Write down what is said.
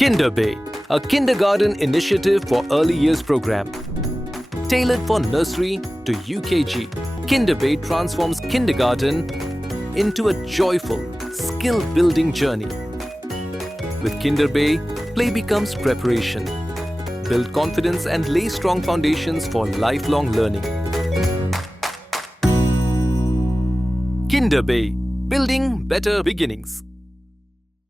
Kinderbay, a kindergarten initiative for early years program. Tailored for nursery to UKG, Kinderbay transforms kindergarten into a joyful, skill-building journey. With Kinderbay, play becomes preparation. Build confidence and lay strong foundations for lifelong learning. Kinderbay, building better beginnings.